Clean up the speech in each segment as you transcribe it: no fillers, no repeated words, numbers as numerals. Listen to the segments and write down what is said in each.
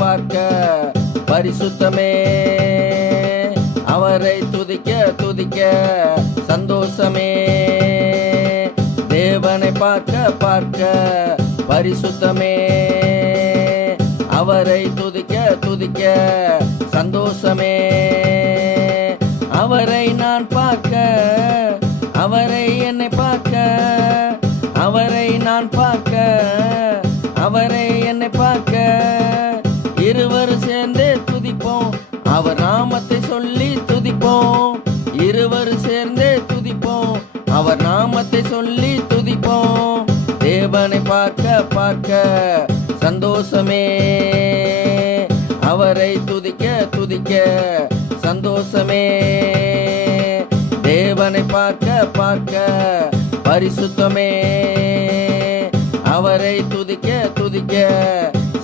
பார்க்க பரிசுத்தமே. அவரை துதிக்க துதிக்க சந்தோஷமே. தேவனை பார்க்க பார்க்க பரிசுத்தமே. அவரை துதிக்க துதிக்க சந்தோஷமே. அவரை நான் பார்க்க, அவரை என்னை பார்க்க, அவரை நான் பார்க்க, அவரை என்னை பார்க்க, இருவரும் சேர்ந்தே துதிப்போம். அவர் நாமத்தை சொல்லி துதிப்போம். இருவரும் சேர்ந்தே துதிப்போம். அவர் நாமத்தை சொல்லி துதிப்போம். தேவனை பார்க்க பார்க்க சந்தோஷமே. அவரை துதிக்க துதிக்க சந்தோஷமே. தேவனை பார்க்க பார்க்க பரிசுத்தமே. அவரை துதிக்க துதிக்க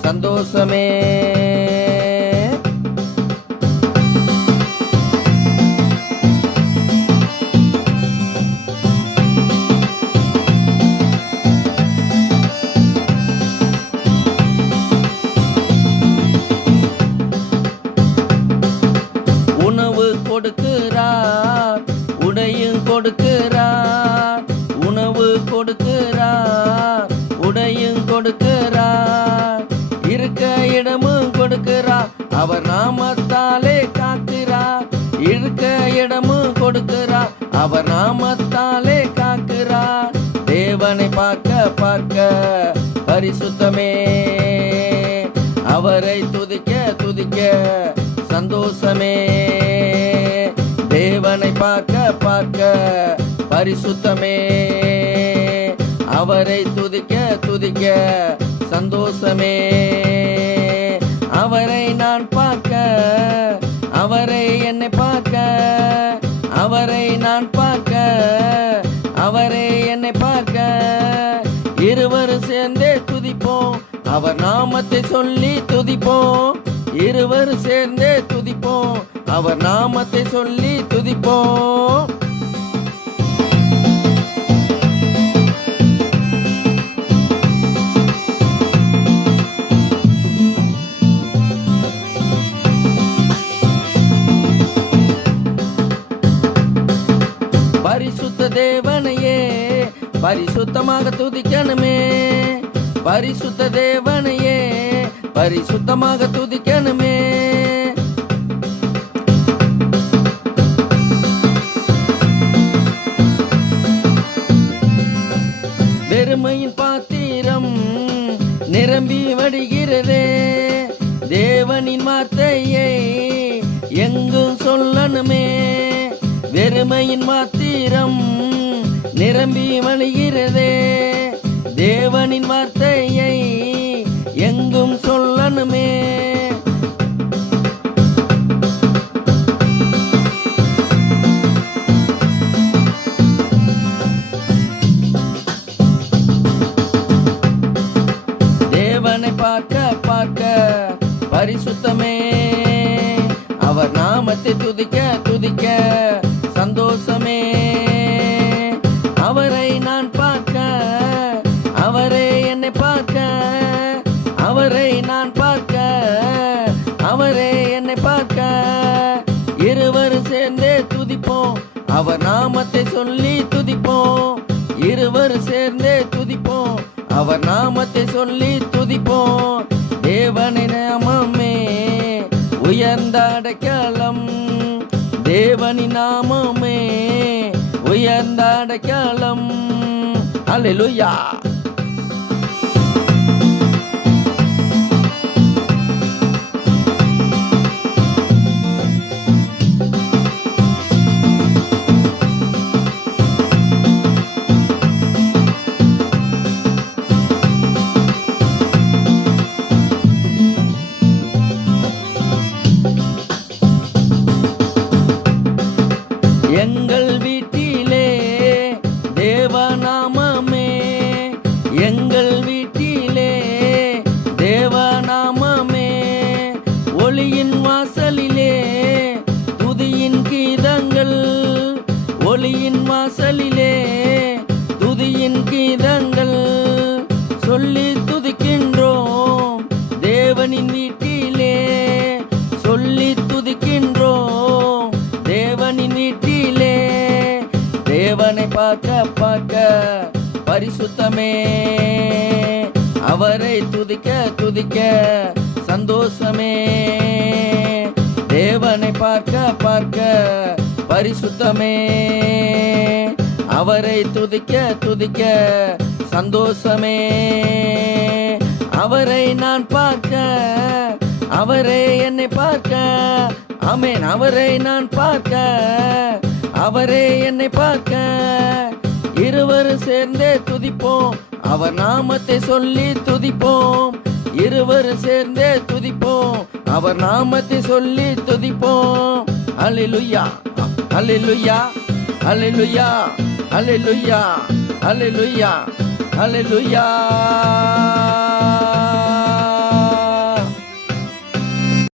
சந்தோஷமே. உணவு கொடுக்கிறார், உடையும் கொடுக்கிறார். உணவு கொடுக்கிறார், உடையும் கொடுக்கிறார். இருக்க இடமும் கொடுக்கிறார். அவர் நாமத்தாலே காக்கிறார். இருக்க இடமும் கொடுக்கிறார். அவர் நாமத்தாலே காக்கிறார். தேவனை பார்க்க பார்க்க பரிசுத்தமே. அவரை துதிக்க துதிக்க சந்தோஷமே. தேவனை பார்க்க பார்க்க பரிசுத்தமே. அவரை துதிக்க துதிக்க சந்தோஷமே. அவரை நான் பார்க்க, அவரை என்னை பார்க்க, அவரை நான் பார்க்க, அவரை என்னை பார்க்க, இருவரும் சேர்ந்தே துதிப்போம். அவர் நாமத்தை சொல்லி துதிப்போம். இருவரும் சேர்ந்தே துதிப்போம். அவர் நாமத்தை சொல்லி துதிப்போம். பரிசுத்த தேவனையே பரிசுத்தமாக துதிக்கணுமே. பரிசுத்த தேவனையே பரிசுத்தமாக துதிக்கணுமே. வெறுமையின் பாத்திரம் நிரம்பி வடிகிறதே. தேவனின் வார்த்தையை எங்கும் சொல்லணுமே. வெறுமையின் மாத்திரம் நிரம்பி வழிகிறதே. தேவனின் வார்த்தையை எங்கும் சொல்லணுமே. தேவனை பார்க்க பார்க்க பரிசுத்தமே. அவர் நாமத்தை துதிக்க துதிக்க சந்தோஷமே. அவரை நான் பார்க்க, அவரை என்னை பார்க்க, அவரை நான் பார்க்க, அவரை என்னை பார்க்க, இருவரும் சேர்ந்தே துதிப்போம். அவர் நாமத்தை சொல்லி துதிப்போம். இருவரும் சேர்ந்தே துதிப்போம். அவர் நாமத்தை சொல்லி துதிப்போம். தேவனின் நாமமே உயர்ந்த அடைக்கலம். தேவனின் நாமமே உயர்ந்த அடைக்கலம். அல்லேலூயா. எங்கள் வீட்டிலே தேவநாமமே தேவனின் வீட்டிலே சொல்லி துதிக்கின்றோம். தேவனின் வீட்டிலே தேவனை பார்க்க பார்க்க பரிசுத்தமே. அவரை துதிக்க துதிக்க சந்தோஷமே. தேவனை பார்க்க பார்க்க பரிசுத்தமே. அவரை துதிக்க துதிக்க சந்தோஷமே. அவரை நான் பார்க்க, அவரே என்னை பார்க்க. ஆமென். அவரை நான் பார்க்க, அவரே என்னை பார்க்க. இருவரும் சேர்ந்தே துதிப்போம், அவர் நாமத்தை சொல்லி துதிப்போம். இருவரும் சேர்ந்தே துதிப்போம், அவர் நாமத்தை சொல்லி துதிப்போம். அல்லேலூயா, அல்லேலூயா, அல்லேலூயா, அல்லேலூயா, அல்லேலூயா, அல்லேலூயா.